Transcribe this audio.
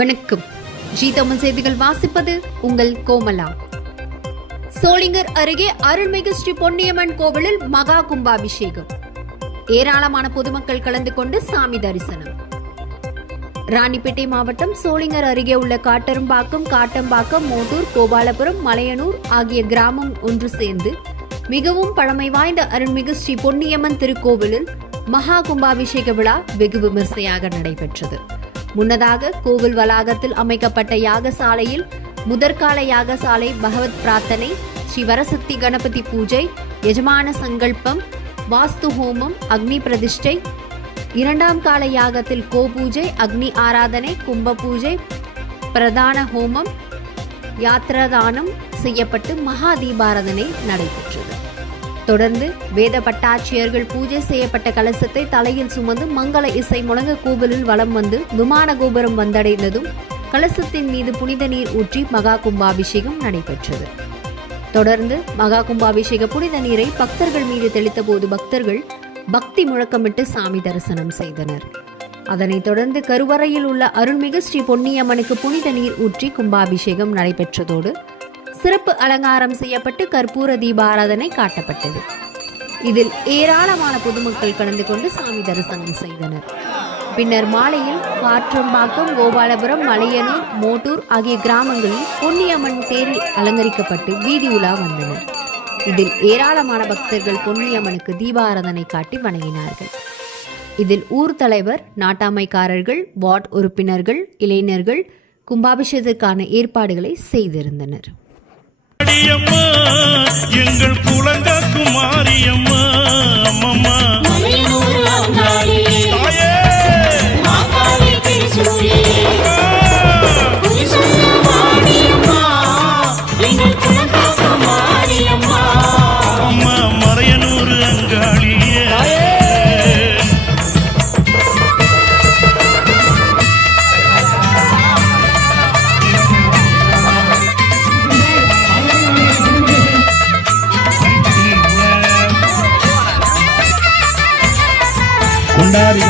வணக்கம். ஜி தமிழ் செய்திகள் வாசிப்பது உங்கள் கோமலா. சோளிங்கர் அருகே அருள்மிகு ஸ்ரீ பொன்னியம்மன் கோவிலில் மகா கும்பாபிஷேகம். ஏராளமான பொதுமக்கள் கலந்து கொண்டு சாமி தரிசனம். ராணிப்பேட்டை மாவட்டம் சோளிங்கர் அருகே உள்ள காட்டம்பாக்கம், மோட்டூர், கோபாலபுரம், மலையனூர் ஆகிய கிராமம் ஒன்று சேர்ந்து மிகவும் பழமை வாய்ந்த அருள்மிகு ஸ்ரீ பொன்னியம்மன் திருக்கோவிலில் மகா கும்பாபிஷேக விழா வெகு விமர்சையாக நடைபெற்றது. முன்னதாக கோவில் வளாகத்தில் அமைக்கப்பட்ட யாகசாலையில் முதற்கால யாகசாலை, பகவத் பிரார்த்தனை, ஸ்ரீ வரசக்தி கணபதி பூஜை, யஜமான சங்கல்பம், வாஸ்து ஹோமம், அக்னி பிரதிஷ்டை, இரண்டாம் கால யாகத்தில் கோபூஜை, அக்னி ஆராதனை, கும்ப பூஜை, பிரதான ஹோமம், யாத்ராதானம் செய்யப்பட்டு மகா தீபாராதனை நடைபெற்றது. தொடர்ந்து வேத பட்டாட்சியர்கள் பூஜை செய்யப்பட்ட கலசத்தை தலையில் சுமந்து மங்கள இசை முழங்க கோவிலில் வலம் வந்து விமான கோபுரம் வந்தடைந்ததும் கலசத்தின் மீது புனித நீர் ஊற்றி மகா கும்பாபிஷேகம் நடைபெற்றது. தொடர்ந்து மகா கும்பாபிஷேக புனித நீரை பக்தர்கள் மீது தெளித்த போது பக்தர்கள் பக்தி முழக்கமிட்டு சாமி தரிசனம் செய்தனர். அதனைத் தொடர்ந்து கருவறையில் உள்ள அருள்மிகு ஸ்ரீ பொன்னியம்மனுக்கு புனித நீர் ஊற்றி கும்பாபிஷேகம் நடைபெற்றதோடு சிறப்பு அலங்காரம் செய்யப்பட்டு கற்பூர தீபாராதனை காட்டப்பட்டது. இதில் ஏராளமான பொதுமக்கள் கலந்து கொண்டு சாமி தரிசனம் செய்தனர். பின்னர் மாலையில் காற்றம்பாக்கம், கோபாலபுரம், மலையனூர், மோட்டூர் ஆகிய கிராமங்களில் பொன்னியம்மன் தேரில் அலங்கரிக்கப்பட்டு வீதி உலா வந்தனர். இதில் ஏராளமான பக்தர்கள் பொன்னியம்மனுக்கு தீபாராதனை காட்டி வணங்கினார்கள். இதில் ஊர் தலைவர், நாட்டாமைக்காரர்கள், வார்டு உறுப்பினர்கள், இளைஞர்கள் கும்பாபிஷேகத்திற்கான ஏற்பாடுகளை செய்திருந்தனர். எங்கள் குலங்காக்கும் மாரியம்மா, அம்மம்மா மறையனூர் அங்காளியே. கொண்டாடி